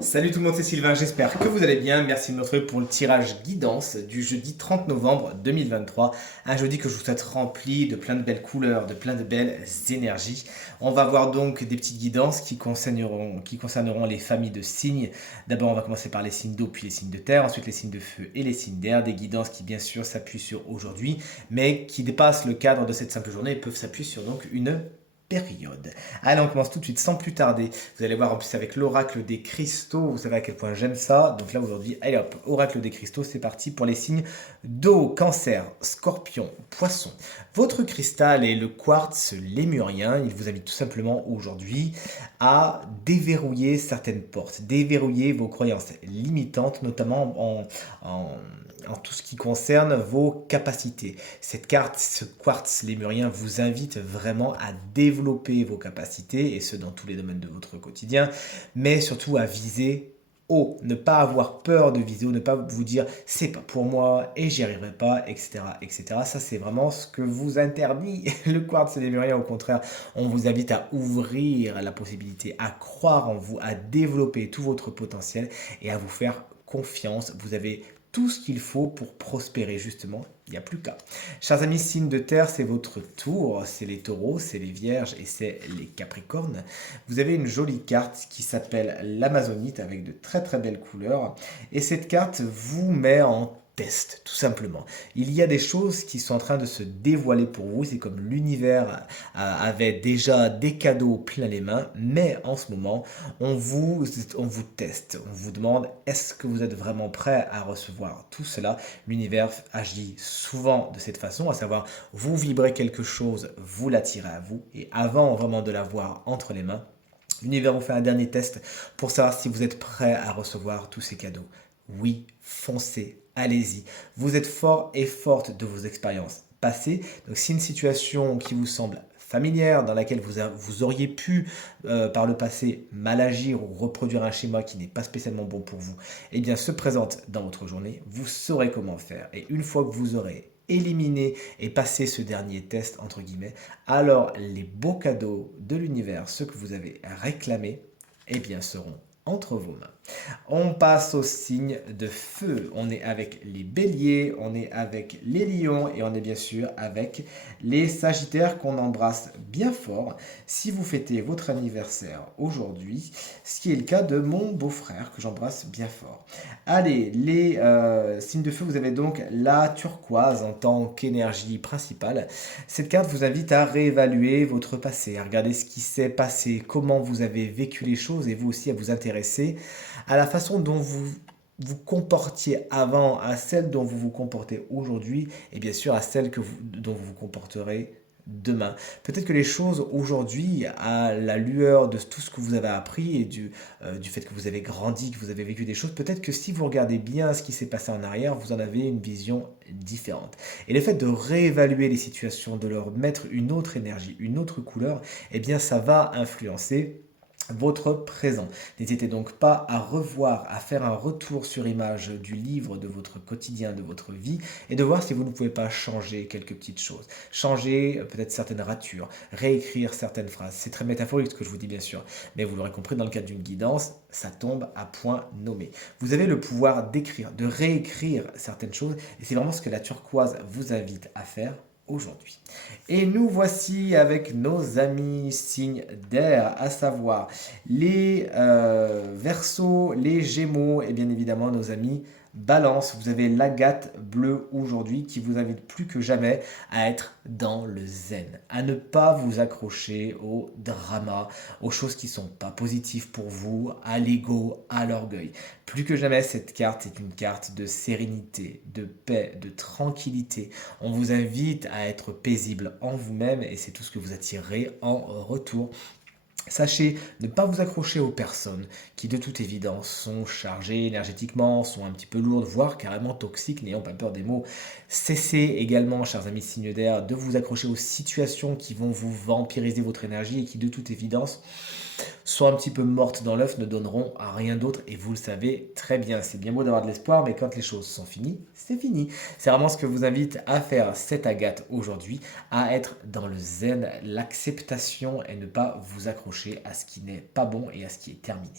Salut tout le monde, c'est Sylvain, j'espère que vous allez bien. Merci de me retrouver pour le tirage guidance du jeudi 30 novembre 2023. Un jeudi que je vous souhaite rempli de plein de belles couleurs, de plein de belles énergies. On va voir donc des petites guidances qui concerneront les familles de signes. D'abord, on va commencer par les signes d'eau, puis les signes de terre, ensuite les signes de feu et les signes d'air. Des guidances qui bien sûr s'appuient sur aujourd'hui, mais qui dépassent le cadre de cette simple journée et peuvent s'appuyer sur donc une période. Allez, on commence tout de suite sans plus tarder. Vous allez voir en plus avec l'oracle des cristaux, vous savez à quel point j'aime ça. Donc là aujourd'hui, allez hop, oracle des cristaux, c'est parti pour les signes d'eau, cancer, scorpion, poisson. Votre cristal est le quartz lémurien. Il vous invite tout simplement aujourd'hui à déverrouiller certaines portes, déverrouiller vos croyances limitantes, notamment en tout ce qui concerne vos capacités. Cette carte, ce quartz lémurien vous invite vraiment à développer vos capacités, et ce dans tous les domaines de votre quotidien, mais surtout à viser haut, ne pas avoir peur de viser haut, ne pas vous dire c'est pas pour moi et j'y arriverai pas, etc., etc. Ça, c'est vraiment ce que vous interdit le quartz lémurien. Au contraire, on vous invite à ouvrir la possibilité, à croire en vous, à développer tout votre potentiel et à vous faire confiance. Vous avez tout ce qu'il faut pour prospérer, justement, il n'y a plus qu'à. Chers amis, signe de terre, c'est votre tour, c'est les taureaux, c'est les vierges et c'est les capricornes. Vous avez une jolie carte qui s'appelle l'Amazonite avec de très très belles couleurs, et cette carte vous met en test, tout simplement. Il y a des choses qui sont en train de se dévoiler pour vous, c'est comme l'univers avait déjà des cadeaux plein les mains, mais en ce moment, on vous teste, on vous demande est-ce que vous êtes vraiment prêt à recevoir tout cela. L'univers agit souvent de cette façon, à savoir vous vibrez quelque chose, vous l'attirez à vous, et avant vraiment de l'avoir entre les mains, l'univers vous fait un dernier test pour savoir si vous êtes prêt à recevoir tous ces cadeaux. Oui, foncez, allez-y. Vous êtes fort et forte de vos expériences passées. Donc si une situation qui vous semble familière, dans laquelle vous auriez pu par le passé mal agir ou reproduire un schéma qui n'est pas spécialement bon pour vous, eh bien se présente dans votre journée, vous saurez comment faire. Et une fois que vous aurez éliminé et passé ce dernier test, entre guillemets, alors les beaux cadeaux de l'univers, ceux que vous avez réclamés, eh bien seront entre vos mains. On passe au signe de feu. On est avec les béliers, on est avec les lions et on est bien sûr avec les sagittaires qu'on embrasse bien fort. Si vous fêtez votre anniversaire aujourd'hui, ce qui est le cas de mon beau-frère que j'embrasse bien fort. Allez, les signes de feu, vous avez donc la turquoise en tant qu'énergie principale. Cette carte vous invite à réévaluer votre passé, à regarder ce qui s'est passé, comment vous avez vécu les choses et vous aussi à vous intéresser à la façon dont vous vous comportiez avant, à celle dont vous vous comportez aujourd'hui et bien sûr à celle dont vous vous comporterez demain. Peut-être que les choses aujourd'hui, à la lueur de tout ce que vous avez appris et du fait que vous avez grandi, que vous avez vécu des choses, peut-être que si vous regardez bien ce qui s'est passé en arrière, vous en avez une vision différente. Et le fait de réévaluer les situations, de leur mettre une autre énergie, une autre couleur, eh bien ça va influencer votre présent. N'hésitez donc pas à revoir, à faire un retour sur image du livre de votre quotidien, de votre vie, et de voir si vous ne pouvez pas changer quelques petites choses. Changer peut-être certaines ratures, réécrire certaines phrases. C'est très métaphorique ce que je vous dis bien sûr, mais vous l'aurez compris dans le cadre d'une guidance, ça tombe à point nommé. Vous avez le pouvoir d'écrire, de réécrire certaines choses, et c'est vraiment ce que la turquoise vous invite à faire aujourd'hui. Et nous voici avec nos amis signes d'air, à savoir les Verseaux, les Gémeaux et bien évidemment nos amis Balance. Vous avez l'agate bleue aujourd'hui qui vous invite plus que jamais à être dans le zen, à ne pas vous accrocher au drama, aux choses qui sont pas positives pour vous, à l'ego, à l'orgueil. Plus que jamais, cette carte est une carte de sérénité, de paix, de tranquillité. On vous invite à être paisible en vous-même et c'est tout ce que vous attirerez en retour. Sachez ne pas vous accrocher aux personnes qui, de toute évidence, sont chargées énergétiquement, sont un petit peu lourdes, voire carrément toxiques, n'ayant pas peur des mots. Cessez également, chers amis signes d'air, de vous accrocher aux situations qui vont vous vampiriser votre énergie et qui, de toute évidence, sont un petit peu mortes dans l'œuf, ne donneront à rien d'autre. Et vous le savez très bien, c'est bien beau d'avoir de l'espoir, mais quand les choses sont finies, c'est fini. C'est vraiment ce que vous invite à faire cette agate aujourd'hui, à être dans le zen, l'acceptation et ne pas vous accrocher à ce qui n'est pas bon et à ce qui est terminé.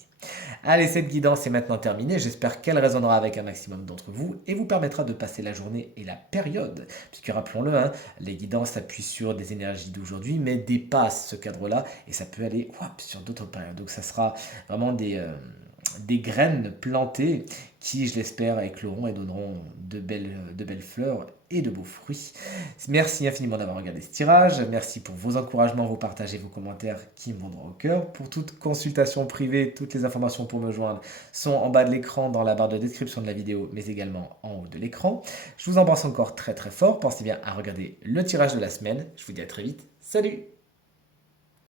Allez, cette guidance est maintenant terminée. J'espère qu'elle résonnera avec un maximum d'entre vous et vous permettra de passer la journée et la période. Puisque rappelons-le, hein, les guidances s'appuient sur des énergies d'aujourd'hui, mais dépassent ce cadre-là et ça peut aller sur d'autres périodes. Donc ça sera vraiment des graines plantées qui, je l'espère, écloront et donneront de belles fleurs et de beaux fruits. Merci infiniment d'avoir regardé ce tirage. Merci pour vos encouragements, vos partages et vos commentaires qui me vont droit au cœur. Pour toute consultation privée, toutes les informations pour me joindre sont en bas de l'écran dans la barre de description de la vidéo, mais également en haut de l'écran. Je vous embrasse encore très très fort. Pensez bien à regarder le tirage de la semaine. Je vous dis à très vite. Salut!